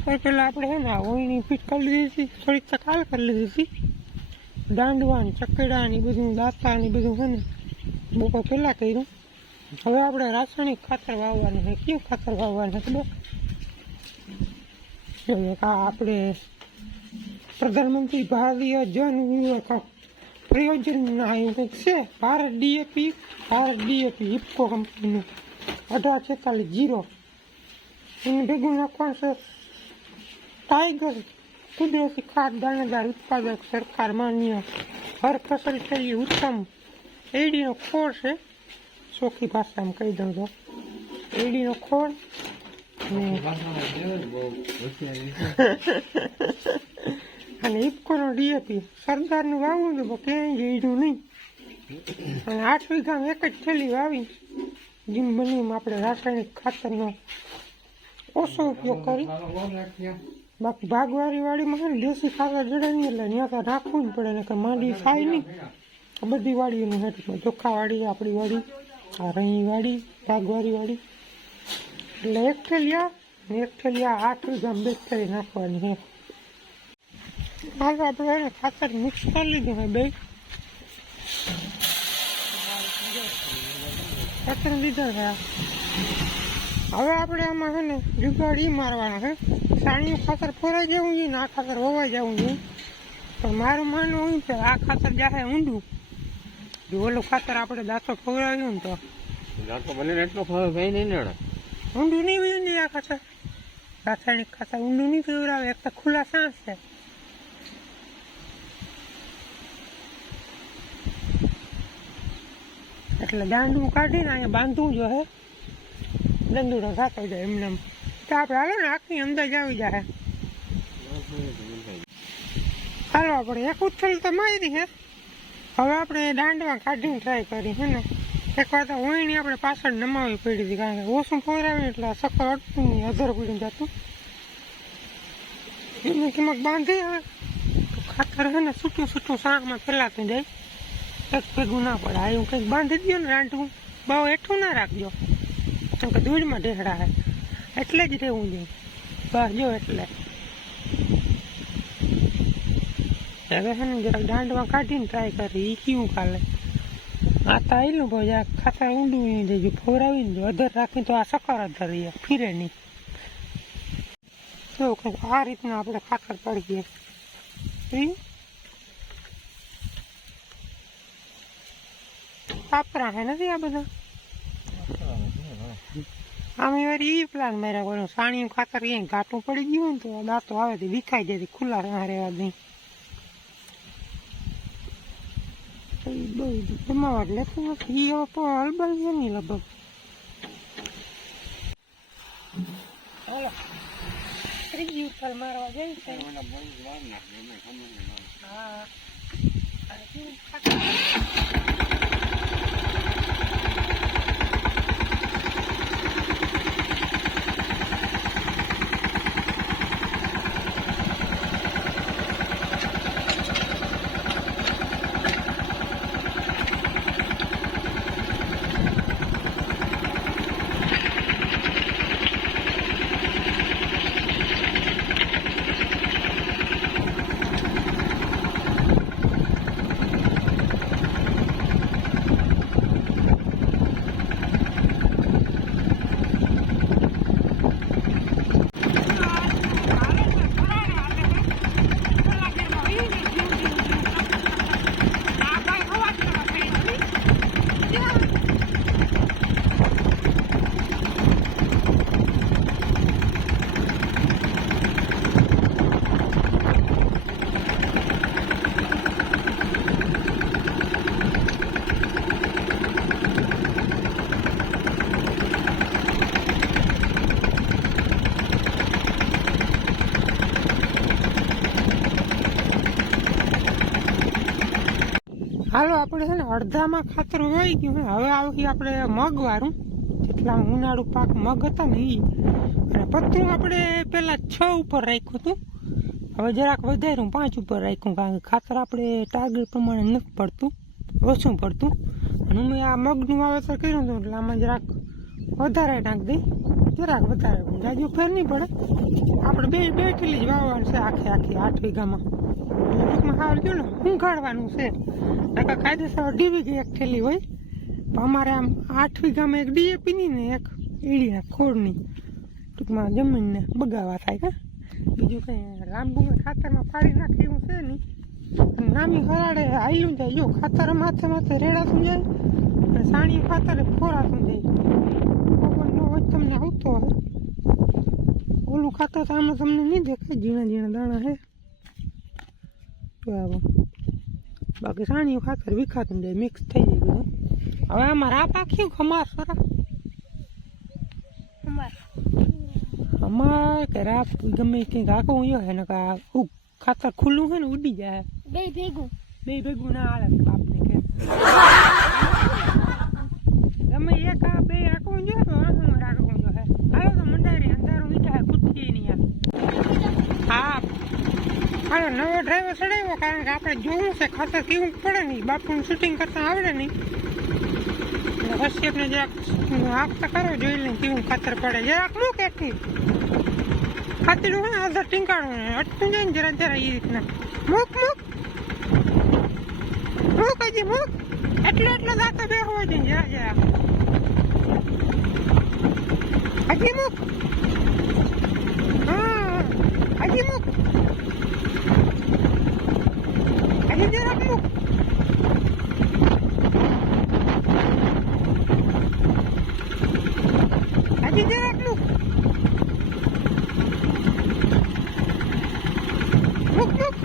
બપોર પહેલાં આપણે છે ને આ ઓળણી ફીટ કરી લીધી હતી. થોડીક ચકાલ કરી લીધી હતી. દાંડવા ને ચકેડા ને બધું દાંતા ને બધું છે ને બપોર પહેલાં કર્યું. હવે આપણે રાસાયણિક ખાતર વાવવાનું છે. કયું ખાતર વાવવાનું છે ખબર? આ આપણે પ્રધાનમંત્રી ભારતીય જન પ્રયોજન આવ્યું કંઈક છે. ભારત ડીએપી ભારત ડીએપી ઇફકો કંપનીનું. અઢાર છેતાલીસ જીરો. એની ભેગું નાખવાનું છે. ટાઈગર કુદરતી ખાદ દાણેદાર ઉત્પાદક સરકાર માન્ય હર ફસલ છે ઉત્તમ એડીનો ખોળ છે ચોખ્ખી ભાષામાં કહી દઉં તો એડીનો ખોળ અને ઇફકોનો ડીએપી સરદારનું વાવવું તો ક્યાંય જઈડું નહીં અને આઠ વીઘામાં એક જ થેલી વાવી જીમ બનીમાં આપણે રાસાયણિક ખાતરનો ઓછો ઉપયોગ કરી બાકી ભાગવારી વાડીમાં છે ને દેશી ખાતર જડાવી એટલે ત્યાં તો નાખવું જ પડે ને કે માંડી થાય નહીં. બધી વાડીઓનું હેઠું ચોખ્ખાવાડી આપણી વાડી આ રહી વાડી ભાગવારી વાડી એટલે એક થેલિયા એક થેલિયા આઠ વીઘામાં બે કરી નાખવાની છે. હાલ આપણે એને ખાતર મિક્સ કરી લીધું છે બે. ખાતર લીધા હવે આપણે આમાં છે ને જુગાડ મારવાના છે. સાણીયું ખાતર ફોરાઈ જવું જોઈએ ને આ ખાતર હોવાઈ જવું જોઈએ પણ મારું માનવું એવું છે આ ખાતર જાહે ઊંડું. જો ઓલું ખાતર આપણે દાંતો ફોરાવ્યું ને તો. દાંતો બને એટલો ખાવે ભાઈ નહીં નડે. ઊંડું નહીં હોય ને આ ખાતર. રાસાયણિક ખાતર ઊંડું નહીં ફેવરાવે એક તો ખુલ્લા સાસ છે. એટલે દાંડું કાઢીને અહીંયા બાંધવું જો હે દંડુડો થતો જાય એમને એમ. તો આપણે હાલો ને આખી અંદાજ આવી જાય હાલો આપણે એક ઉથલ તો મારી છે હવે આપણે દાંડમાં કાઢીને ટ્રાય કરી હે ને. એક વાર તો હોયણી આપણે પાછળ નમાવી પડી હતી કારણ કે ઓછું ફોરાવે એટલે અડતું નહીં અધર પડી જતું. એને કિંમત બાંધી હવે. ખાતર છે ને છૂટું છૂટું શાકમાં ફેલાતું જાય. એક ભેગું ના પડે. આવ્યું કંઈક બાંધી દો ને રાંધવું. બહુ હેઠું ના રાખજો. કેમ કે ઢેહડા હે. એટલે જ રહેવું જોઈએ. ભાજો એટલે. હવે છે ને જરાક દાંડમાં કાઢીને ટ્રાય કરી એ કેવું કાલે? આ તો આવેલું ભાઈ આ ખાતર ઊંડું દેજો ફોરાવીને જો અધર રાખીને તો આ સકાર અધર રહી ફીરે નહીં. જો કંઈક આ રીતના આપણે ખાતર પડીએ. ઈ? પાપરા હે નથી આ બધા? આમે વાર ઈ પ્લાન માર્યા કોઈ સાણીયું ખાતર એ ઘાટું પડી ગયું ને તો દાંતો આવે તો વિખાઈ જાય ખુલ્લા ના રહેવા દઈ બહુ જમાવટ લેતું નથી. ઈ પણ નહીં લગભગ. ત્રીજી મારવા જઈ અને કેવું ખાતર હાલો આપણે છે ને અડધામાં ખાતર વહી ગયું હવે આવી આપણે મગ વાળું જેટલા ઉનાળુ પાક મગ હતા ને એ અને પત્તું આપણે પેલા છ ઉપર રાખ્યું હતું. હવે જરાક વધાર્યું, પાંચ ઉપર રાખ્યું, કારણ કે ખાતર આપણે ટાર્ગેટ પ્રમાણે નથી પડતું, ઓછું પડતું. અને મેં આ મગનું વાવેતર કર્યું હતું, એટલે આમાં જરાક વધારે નાખી દઈ. જરાક વધારે. જાજુ ફેર નહીં પડે. આપણે બે બે જ વાવવાનું છે આખે, આખી, આઠ વીઘામાં. ટૂંકમાં ને ઊંઘાડવાનું છે. નકા કાયદેસર ડીવી ગઈ એક થેલી હોય. પણ અમારે આમ આઠ વીઘામાં એક ડીએપીની ને એક ઈડીના ખોળની. ટૂંકમાં જમીનને બગાવા થાય કે બીજું કંઈ લાંબુ ખાતરમાં ફાડી નાખે એવું છે નહીં. નામી હરાડે આયલું જાય. જો ખાતર માથે માથે રેડાતું જાય અને સાણી ખાતરે ફોરાતું જાય. પવનનો હોય તમને આવતો હોય. ઓલું ખાતર તો આમાં તમને નહીં દેખાય. ઝીણા ઝીણા દાણા છે આવો બાકી સાણીયું ખાતર વિખાતું જાય મિક્સ થઈ જાય બધું. હવે આમાં રાપ આખ્યું ખમાર સરા અમાર કે રાપ ગમે કંઈક આખું યો હે ને કે ખાતર ખુલ્લું હોય ને ઉડી જાય. બે ભેગું. બે ભેગું ના હાલે બાપને કે. ગમે એક આ બે આખું જો તો આખું રાખો હે હાલો તો મંડારી, અંધારું વિચાર કુટી નહીં હા. હાલો, નવો ડ્રાઈવર ચડાવ્યો કારણ કે આપણે જોવું છે, ખાતર કેવું પડે નહીં. બાપુનું શૂટિંગ કરતા આવડે નહીં. આપણે જરાક આપતા કરો જોઈ લઈને કેવું ખાતર પડે. જરાક મૂક એટલું. ખાતરું હોય ને આધા ટીંકાણું ને અટકું જાય ને જરા જરા એ રીતના. મૂક મૂક. મૂક હજી, મૂક. એટલો એટલો દાંતો બે હોવા જોઈએ જરા જરા હજી મૂક હા હજી મૂક હજી જરાક મૂક હજી જરાક મૂક મૂક મૂક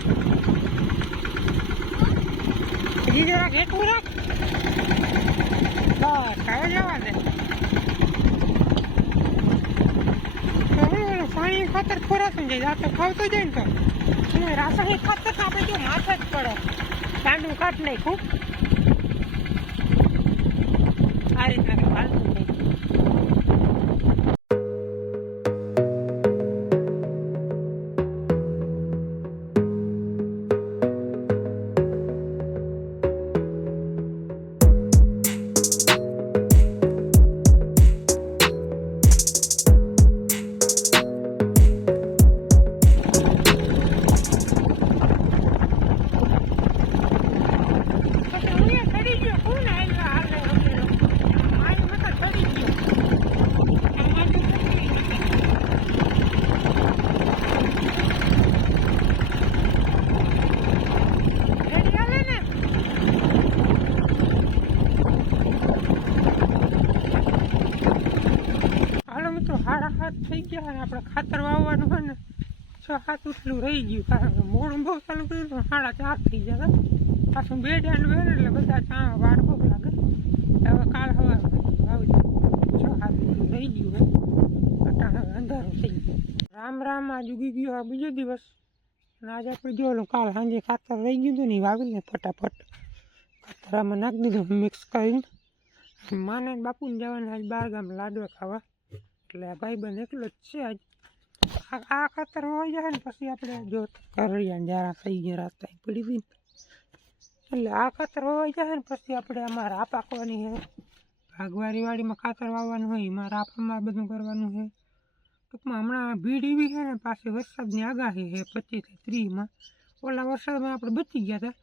હજી જરાક હેઠું રાખ બસ હવે જવા દે તો હું ઓલું પાણી ખાતર ખોરાતું જાય આ તો ખાવતો જાય ને તો રાસાયણિક ખાતર આપણે જો માથે જ પડે. દાંડું કાઢ નાખ્યું અને આપણે ખાતર વાવવાનું હોય ને છ સાત ઉઠલું રહી ગયું. કારણ કે મોડું બહુ ચાલુ કર્યું તો સાડા ચાર થઈ હતા. પાછું બે ડાંડ વેર એટલે બધા ચા, વાર બહુ લાગે. હવે કાલ હવા વાવી છ સાત ઉઠલું રહી ગયું હોય, અટાણે અંધારું થઈ ગયું. રામ રામ, આજ ઉગી ગયો આ બીજો દિવસ. અને આજે આપણે જોયેલું કાલ સાંજે ખાતર રહી ગયું હતું ને વાવી ને ફટાફટ. ખાતર આમાં નાખી દીધું મિક્સ કરીને. માને બાપુને જવાના આજ બાર ગામ લાડવા ખાવા. એટલે આ ભાઈબંધ એટલો જ છે આજ. આ ખાતર હોય જાય ને પછી આપણે જો કરિયા જરા થઈ ગયા રાસ્તા પડી ગઈ એટલે આ ખાતર હોય જાય ને પછી આપણે આમાં રાપ પાકવાની છે. ભાગવારી વાડીમાં ખાતર વાવવાનું હોય, એમાં રાપમાં બધું કરવાનું છે. ટૂંકમાં હમણાં ભીડ એવી છે ને, પાછી વરસાદની આગાહી છે પચીસ ત્રીસમાં. ઓલા વરસાદમાં આપણે બચી ગયા હતા.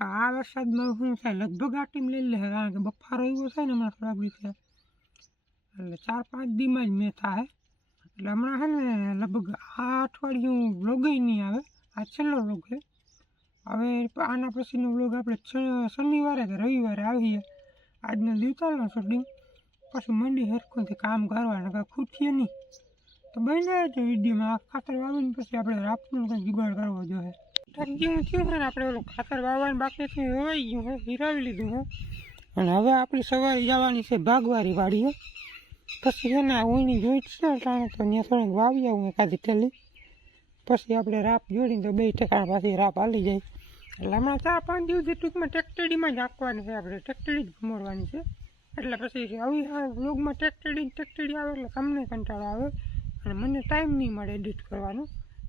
આ વરસાદમાં શું થાય, લગભગ આ ટીમ લઈ લે કારણ કે બફારો એવો થાય ને હમણાં થોડાક દિવસે. એટલે ચાર પાંચ દીમાં જ મેં થાય એટલે હમણાં છે ને લગભગ આ અઠવાડિયું વ્લોગ નહીં આવે. આ છેલ્લો વ્લોગ છે. હવે આના પછીનો વ્લોગ આપણે શ- શનિવારે કે રવિવારે આવીએ. આજનો દિવતાલનો શૂટિંગ પછી મંડી હેરખુંથી કામ કરવાનું, કાંઈ ખૂટીએ નહીં. તો બને છે વિડીયોમાં આ ખાતર વાવીને પછી આપણે રાપનું કંઈ જુગાડ કરવો જોઈએ. ઠંડીનું થયું છે ને આપણે ઓલું ખાતર વાવવાનું બાકી છે એ હોઈ ગયું છે હિરાવી લીધું છે અને હવે આપણી સવારે જવાની છે ભાગવારી વાડીએ પછી છે ને આ ઊંની જોઈ છે ને કારણ તો ત્યાં થોડીક વાવી આવું એકાદી ટેલી પછી આપણે રાપ જોડીને તો બે ટકા પાછી રાપ હાલી જાય. એટલે હમણાં ચાર પાંચ દિવસથી ટૂંકમાં ટેક્ટેડીમાં જ આંકવાની છે આપણે ટેક્ટડી જ ઘુમાડવાની છે. એટલે પછી આવી આ વ્લોગમાં ટેક્ટડી ટેક્ટેડી આવે એટલે તમને કંટાળો આવે અને મને ટાઈમ નહીં મળે એડિટ કરવાનો.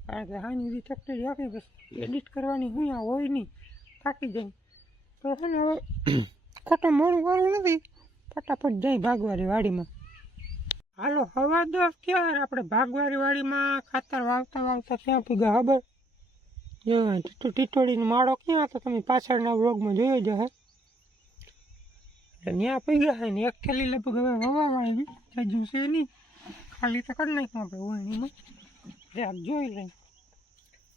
કારણ કે હાની બધી ટેક્ટેડી આપી પછી એડિટ કરવાની હું આ હોય નહીં થાકી જાય. તો છે ને હવે ખોટું મોડું કરવું નથી ફટાફટ જાય ભાગવાની વાડીમાં. હાલો, હવા દોસ્ત ક્યાં આપણે ભાગવારી વાડીમાં ખાતર વાવતા વાવતા ક્યાં પીગા ખબર? ટીટોળીનો માળો ક્યાં હતો તમે પાછળના વ્લોગમાં જોયો જ હે એટલે ત્યાં પીગા હે ને, એક થેલી લગભગ હવે હવા વાળી હજુ છે નહીં. ખાલી તો કરી નાખ્યું આપણે ઓળણીમાં જરાક જોઈ લઈ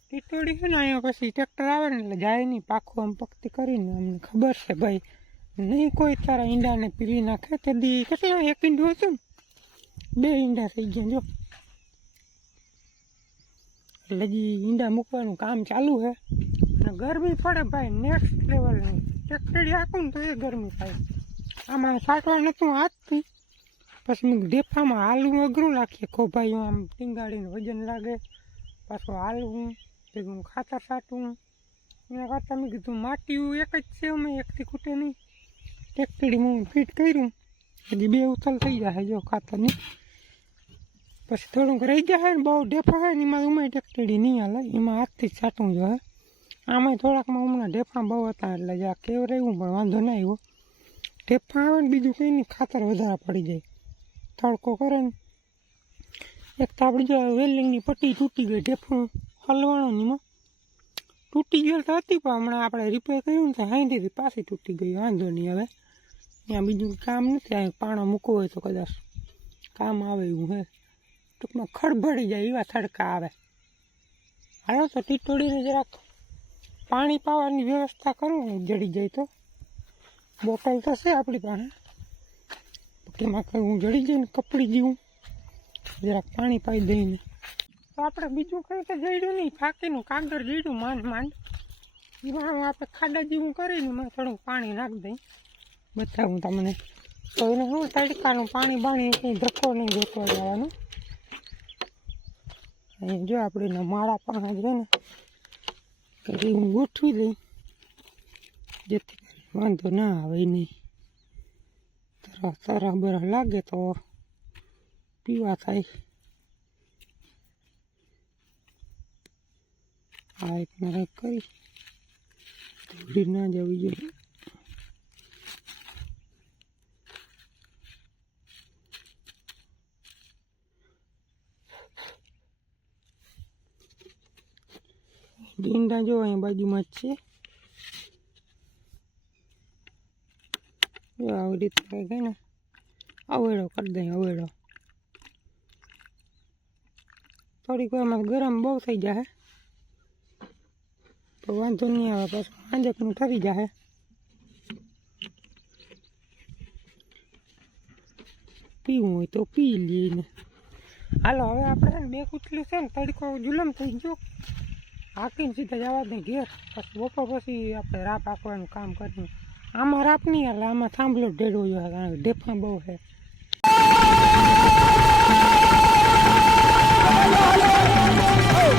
ટીટોળી છે ને, અહીંયા પછી ટ્રેક્ટર આવે ને, એટલે જાય નહીં. પાખું આમ પક્તિ કરીને અમને ખબર છે ભાઈ. નહીં કોઈ તારા ઈંડાને પીરી નાખે તે દી. કેટલા એક ઈંડું હતું? ને બે ઈંડા થઈ ગયા, જો. એટલે હજી ઈંડા મૂકવાનું કામ ચાલુ છે અને ગરમી પડે ભાઈ નેક્સ્ટ લેવલની ટેકડી હાંકું ને તો એ ગરમી થાય. આમાં સાટવા નતું હાથથી પછી મેં ડેફામાં હાલવું અઘરું નાખીએ, ખોભાયું આમ ટીંગાડીને વજન લાગે. પાછું હાલવું ભેગું ખાતર સાટવું એના કરતાં મેં કીધું, માટીયું એક જ છે અમે, એકથી ખૂટે નહીં. ટેકડીમાં હું ફિટ કર્યું. હજી બે ઉથલ થઈ જાય જો ખાતરની. પછી થોડુંક રહી જાય ને બહુ ઢેફા હોય ને એમાં ઉમાય ટેકડી નહીં હાલે. એમાં હાથથી જ છાંટવું જોઈએ. આમાંય થોડાકમાં હમણાં ઢેફા બહુ હતા એટલે જા કેવ રહ્યું પણ વાંધો ના આવ્યો. ઢેફા આવે ને બીજું કંઈ નહીં, ખાતર વધારે પડી જાય. તડકો કરે ને. એક તો આપણે જો વેલ્ડિંગની પટ્ટી તૂટી ગઈ ઢેફું હલવાનો એમાં તૂટી ગયેલ તો હતી, પણ હમણાં આપણે રિપેર કર્યું ને તો હાઈથી પાછી તૂટી ગઈ, વાંધો નહીં હવે. ત્યાં બીજું કામ નથી પાણો મૂકવો હોય તો કદાચ કામ આવે એવું હે. ટૂંકમાં ખડભડી જાય એવા તડકા આવે. હાલો તો ટીટોડીને જરાક પાણી પાવાની વ્યવસ્થા કરું ને, જડી જાય તો. બોટલ તો છે આપણી પાસે. એમાં કંઈ હું જડી જઈને કપડી જીવું. જરાક પાણી પાઈ દઈને. તો આપણે બીજું કંઈ તો જડ્યું નહીં, ફાકીનું કાગર જડ્યું માંડ માંડ. એમાં આપણે ખાડા જેવું કરીને એમાં થોડું પાણી નાખી દઈ. બતાવું તમને. તો એને શું તડકાનું પાણી બાણી કંઈ ધક્કો નહીં જોતો જવાનું અહીં જો આપણે માળા પણ જ ને કરી હું ગોઠવી લઈ જેથી વાંધો ના આવે નહીં તરા તરા બરા લાગે તો પીવા થાય. આ એક મારે કરી. ધોળી ના જવી જોઈએ ઈંડા જો અહીંયા બાજુમાં જ છે આવી રીતે કંઈક ને અવેડો કરી દઈએ અવેડો થોડીક વારમાં ગરમ બહુ થઈ જાય તો વાંધો નહીં આવે પાછું આંજકનું ઠરી જાય પીવું હોય તો પી લઈએ હાલો હવે આપણે બે કૂટલી છે ને તડકો જુલમ થઈ ગયો હાકીને સીધા જવા દે ઘેર. પછી બપોર પછી આપણે રાપ હાંકવાનું કામ કરીએ આમાં રાપ નહીં એટલે આમાં થાંભલો ઢેડો જોઈએ, કારણ કે ઢેફા બહુ છે.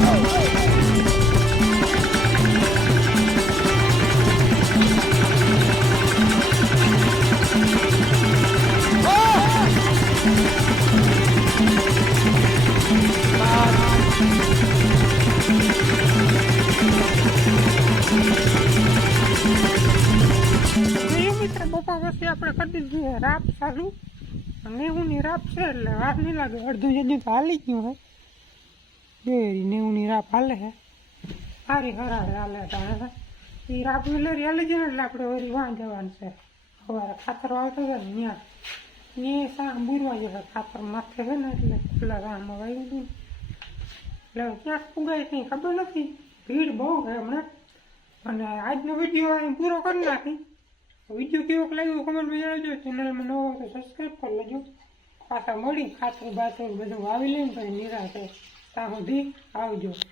જોયું છે એટલે વાર નહીં લાગે. અડધું તો હાલી ગયું હે બે નેવુંની રાપ હાલે હે. સારી હરાડે હાલે તાણે એ રાપ વેલેરી હાલી જાય એટલે આપણે વળી વાં જવાનું છે. સવારે ખાતર વાવતો છે ને ત્યાં ને સામ બુરવા જશે. ખાતર માથે છે ને એટલે ખુલ્લા ગામમાં વાવી દઉં એટલે ક્યાંક ફુગાય કંઈ ખબર નથી. ભીડ બહુ છે હમણાં. અને આજનો વીડિયો અહીં પૂરો કરી નાખી. વીડિયો કેવો લાગ્યો કમેન્ટમાં જણાવજો. ચેનલમાં નવો હોય તો સબસ્ક્રાઈબ કરી લેજો. પાછા મળી ખાતર બાથરું બધું વાવી લઈને પછી નિરાશે ત્યાં સુધી આવજો.